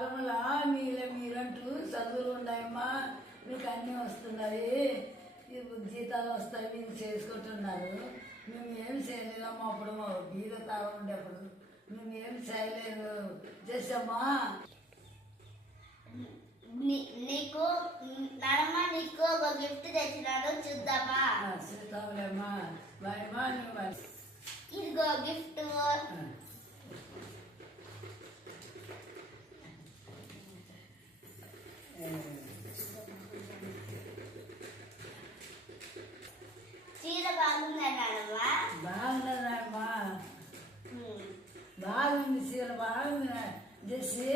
సగముల మీరే మీరంటూ చదువులు ఉన్నాయమ్మా మీకు అన్నీ వస్తున్నాయి. ఈ జీతాలు వస్తాయి మీరు చేసుకుంటున్నారు. మేము ఏం చేయలేమ్మా అప్పుడు మా బీద తాగుండేప్పుడు ఉండేప్పుడు. మేము ఏం చేయలేదు చేసామా నీకు నానమ్మ నీకు ఒక గిఫ్ట్ తెచ్చినాడు చూద్దామా? చూద్దాంలేమ్మా బాయమ్మా నువ్వు బాగుంది శీల బాగుంది జెస్సీ